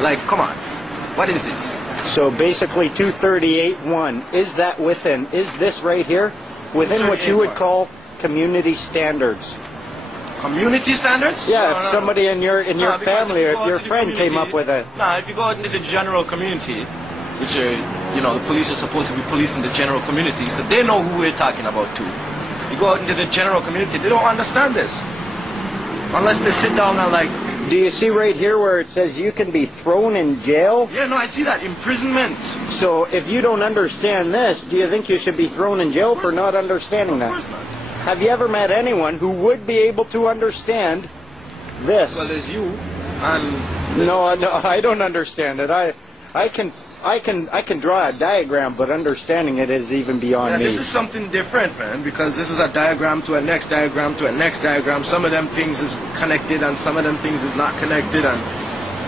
Like, come on. What is this? So basically 238.1, is that within, is this right here, within what you would call community standards? Community standards? Yeah, No, if somebody in your family or if your friend came up with a... No, if you go out into the general community, which are, you know, the police are supposed to be policing the general community, so they know who we're talking about too. You go out into the general community, they don't understand this. Unless they sit down and like... Do you see right here where it says you can be thrown in jail? Yeah, no, I see that. Imprisonment. So if you don't understand this, do you think you should be thrown in jail for not understanding that? Of course not. Have you ever met anyone who would be able to understand this? Well, there's you, and... No, I don't understand it. I can draw a diagram, but understanding it is even beyond me. This is something different, man, because this is a diagram to a next diagram to a next diagram. Some of them things is connected, and some of them things is not connected. And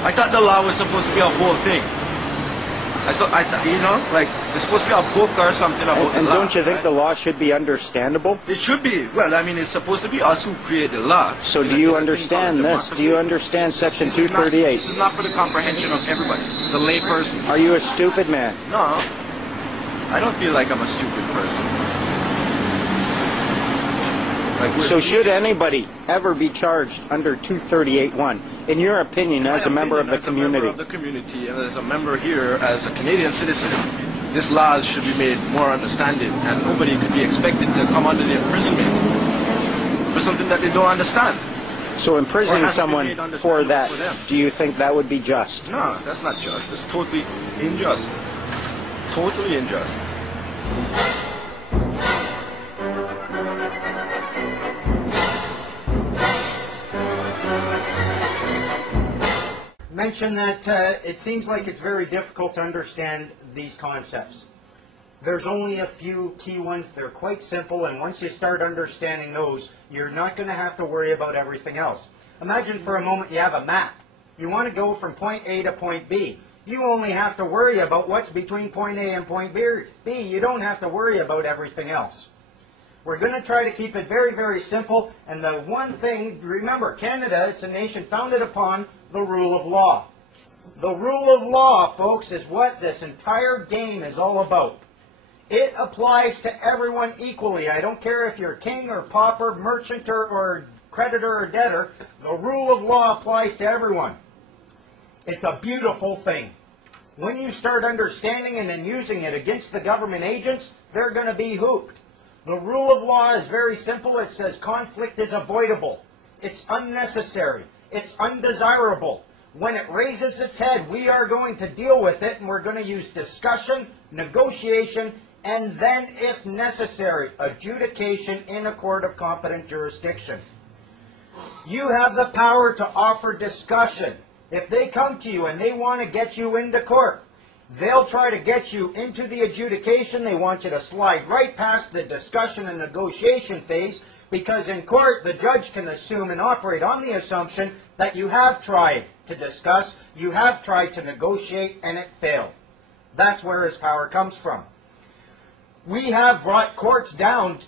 I thought the law was supposed to be a whole thing. I thought, you know, like there's supposed to be a book or something about the law. And don't you think the law should be understandable? It should be. Well, I mean, it's supposed to be us who create the law. So do you understand this? Do you understand Section 238? This is not for the comprehension of everybody, the lay person. Are you a stupid man? No, I don't feel like I'm a stupid person. Like so should anybody ever be charged under 238.1? In your opinion, as a member of the community? As a member of the community, and as a member here, as a Canadian citizen, this laws should be made more understanding, and nobody could be expected to come under the imprisonment for something that they don't understand. So imprisoning someone for that, do you think that would be just? No, that's not just. It's totally unjust. Totally unjust. Mention that it seems like it's very difficult to understand these concepts. There's only a few key ones. They're quite simple, and once you start understanding those, you're not going to have to worry about everything else. Imagine for a moment you have a map. You want to go from point A to point B. You only have to worry about what's between point A and point B. You don't have to worry about everything else. We're going to try to keep it very, very simple. And the one thing, remember, Canada, it's a nation founded upon the rule of law. The rule of law, folks, is what this entire game is all about. It applies to everyone equally. I don't care if you're king or pauper, merchant or creditor or debtor. The rule of law applies to everyone. It's a beautiful thing. When you start understanding and then using it against the government agents, they're going to be hooped. The rule of law is very simple. It says conflict is avoidable. It's unnecessary. It's undesirable. When it raises its head, we are going to deal with it, and we're going to use discussion, negotiation, and then, if necessary, adjudication in a court of competent jurisdiction. You have the power to offer discussion. If they come to you and they want to get you into court, they'll try to get you into the adjudication. They want you to slide right past the discussion and negotiation phase, because in court, the judge can assume and operate on the assumption that you have tried to discuss, you have tried to negotiate, and it failed. That's where his power comes from. We have brought courts down.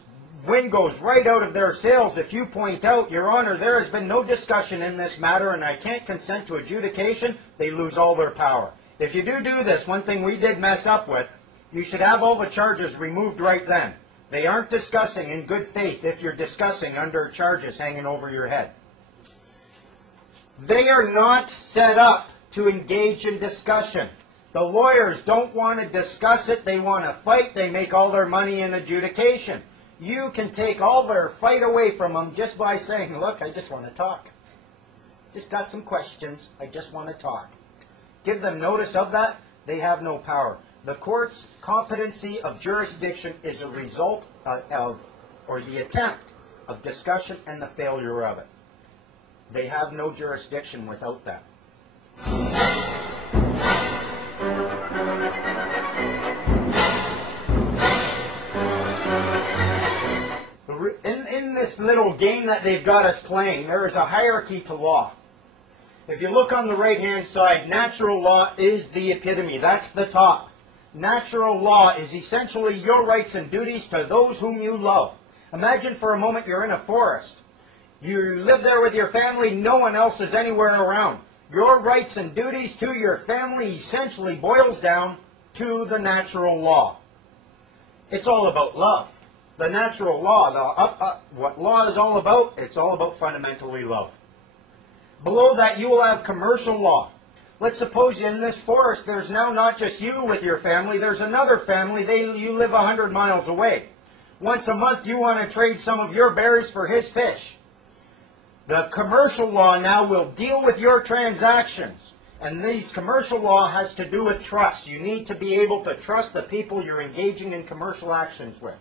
Wind goes right out of their sails if you point out, Your Honor, there has been no discussion in this matter and I can't consent to adjudication. They lose all their power. If you do this, one thing we did mess up with, you should have all the charges removed right then. They aren't discussing in good faith if you're discussing under charges hanging over your head. They are not set up to engage in discussion. The lawyers don't want to discuss it. They want to fight. They make all their money in adjudication. You can take all their fight away from them just by saying, look, I just want to talk. Just got some questions. I just want to talk. Give them notice of that. They have no power. The court's competency of jurisdiction is a result or the attempt of discussion and the failure of it. They have no jurisdiction without that. In this little game that they've got us playing, there is a hierarchy to law. If you look on the right-hand side, natural law is the epitome. That's the top. Natural law is essentially your rights and duties to those whom you love. Imagine for a moment you're in a forest. You live there with your family. No one else is anywhere around. Your rights and duties to your family essentially boils down to the natural law. It's all about love. The natural law, what law is all about, it's all about fundamentally love. Below that, you will have commercial law. Let's suppose in this forest there's now not just you with your family, there's another family, you live 100 miles away. Once a month you want to trade some of your berries for his fish. The commercial law now will deal with your transactions. And this commercial law has to do with trust. You need to be able to trust the people you're engaging in commercial actions with.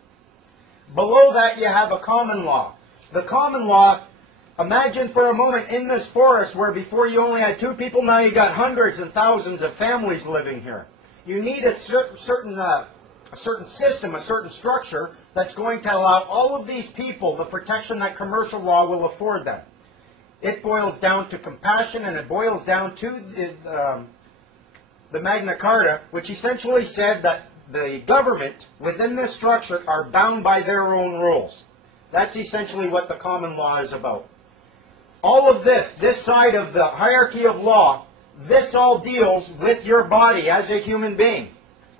Below that you have a common law. The common law, imagine for a moment in this forest where before you only had 2 people, now you got hundreds and thousands of families living here. You need a certain system, a certain structure that's going to allow all of these people the protection that commercial law will afford them. It boils down to compassion, and it boils down to the Magna Carta, which essentially said that the government within this structure are bound by their own rules. That's essentially what the common law is about. All of this side of the hierarchy of law, this all deals with your body as a human being.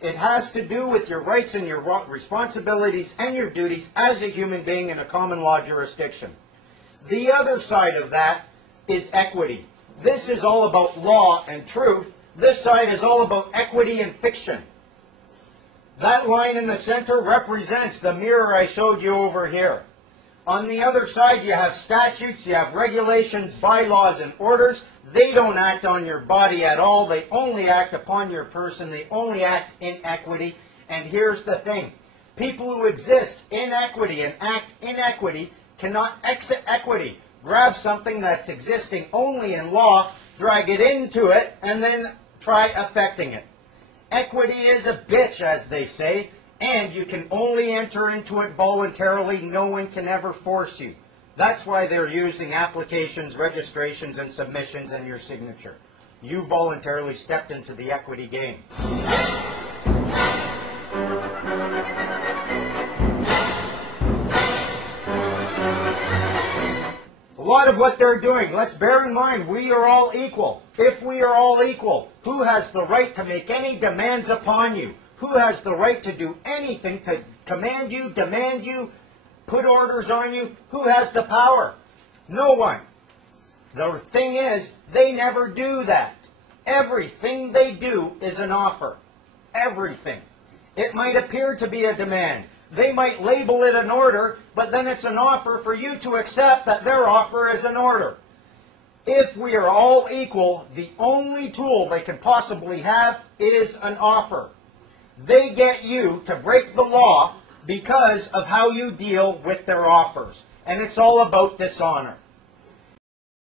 It has to do with your rights and your responsibilities and your duties as a human being in a common law jurisdiction. The other side of that is equity. This is all about law and truth. This side is all about equity and fiction. That line in the center represents the mirror I showed you over here. On the other side you have statutes, you have regulations, bylaws, and orders. They don't act on your body at all. They only act upon your person. They only act in equity. And here's the thing. People who exist in equity and act in equity cannot exit equity. Grab something that's existing only in law, drag it into it, and then try affecting it. Equity is a bitch, as they say, and you can only enter into it voluntarily. No one can ever force you. That's why they're using applications, registrations, and submissions and your signature. You voluntarily stepped into the equity game. A lot of what they're doing, let's bear in mind, we are all equal. If we are all equal, who has the right to make any demands upon you? Who has the right to do anything, to command you, demand you, put orders on you? Who has the power? No one. The thing is, they never do that. Everything they do is an offer. Everything. It might appear to be a demand. They might label it an order, but then it's an offer for you to accept that their offer is an order. If we are all equal, the only tool they can possibly have is an offer. They get you to break the law because of how you deal with their offers. And it's all about dishonor.